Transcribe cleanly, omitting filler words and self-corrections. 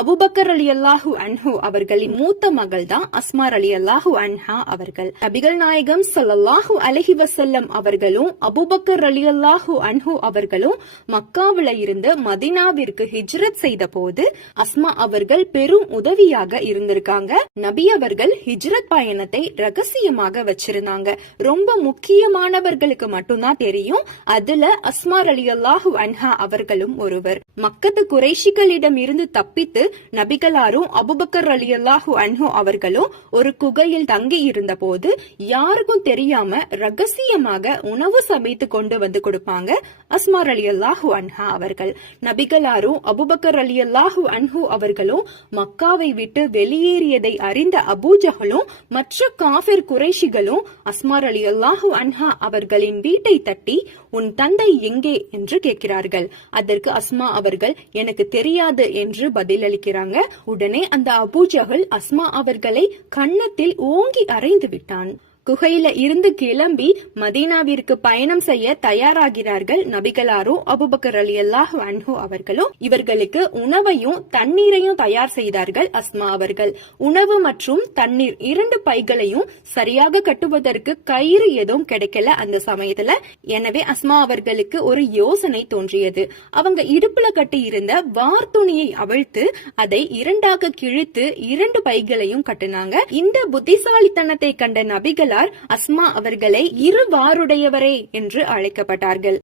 Abu Bakr ரலியல்லாஹு அன்ஹு அவர்களின் மூத்த மகள் தான் அஸ்மா ரலியல்லாஹு அன்ஹா அவர்கள். நபிகள் நாயகம் ஸல்லல்லாஹு அலைஹி வஸல்லம் அவர்களும் அபூபக்கர் ரலியல்லாஹு அன்ஹு அவர்களும் மக்காவில இருந்து மதீனாவிற்கு ஹிஜ்ரத் செய்த போது அஸ்மா அவர்கள் பெரும் உதவியாக இருந்திருக்காங்க. நபி அவர்கள் ஹிஜ்ரத் பயணத்தை ரகசியமாக வச்சிருந்தாங்க. ரொம்ப முக்கியமானவர்களுக்கு மட்டும்தான் தெரியும். அதுல அஸ்மா ரலியல்லாஹு அன்ஹா அவர்களும் ஒருவர். மக்கத்து குறைஷிகளிடம் இருந்து தப்பித்து நபிகளாரும் அபூபக்கர் ரலியல்லாஹு அன்ஹு அவர்களும் ஒரு குகையில் தங்கி இருந்த போது யாருக்கும் தெரியாம ரகசியமாக உணவு சமைத்து கொண்டு வந்து கொடுப்பாங்க அஸ்மா ரலியல்லாஹு அன்ஹா அவர்கள். நபிகளாரும் அபூபக்கர் ரலியல்லாஹு அன்ஹு அவர்களும் மக்காவை விட்டு வெளியேறியதை அறிந்த அபூஜஹலும் மற்ற காஃபிர் குறைஷிகளும் அஸ்மா ரலியல்லாஹு அன்ஹா அவர்களின் வீட்டை தட்டி உன் தந்தை எங்கே என்று கேட்கிறார்கள். அதற்கு அஸ்மா அவர்கள் எனக்கு தெரியாது என்று பதிலளிக்கிறாங்க. உடனே அந்த அபூஜஹல் அஸ்மா அவர்களை கன்னத்தில் ஓங்கி அறைந்து விட்டான். குகையில இருந்து கிளம்பி மதீனாவிற்கு பயணம் செய்ய தயாராகிறார்கள் நபிகளாரும் அபூபக்கர் ரலியல்லாஹு அன்ஹு அவர்களும். இவர்களுக்கு உணவையும் தண்ணீரையும் தயார் செய்தார்கள் அஸ்மா அவர்கள். உணவு மற்றும் தண்ணீர் 2 பைகளையும் சரியாக கட்டுவதற்கு கயிறு எதுவும் கிடைக்கல அந்த சமயத்துல. எனவே அஸ்மா அவர்களுக்கு ஒரு யோசனை தோன்றியது. அவங்க இடுப்புல கட்டி இருந்த வார்த்துணியை அவிழ்த்து அதை 2ஆக கிழித்து 2 பைகளையும் கட்டினாங்க. இந்த புத்திசாலித்தனத்தை கண்ட நபிகள் அஸ்மா அவர்களை இருவாருடையவரே என்று அழைக்கப்பட்டார்கள்.